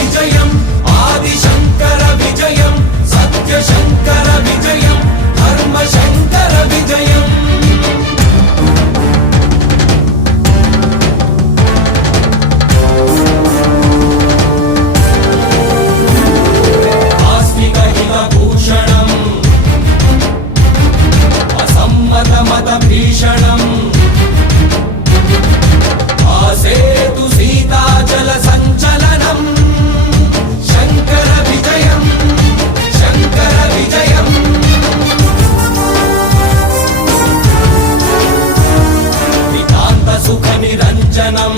విజయం ఆదిశంకర విజయం సత్యశంకర విజయం ధర్మశంకర విజయం ఆస్తిక హిత భూషణం అసమ్మత మత భీషణం ఆసేతు సీతాచల సంచలనం శంకర విజయం శంకర విజయం నితాంత సుఖ నిరంజనం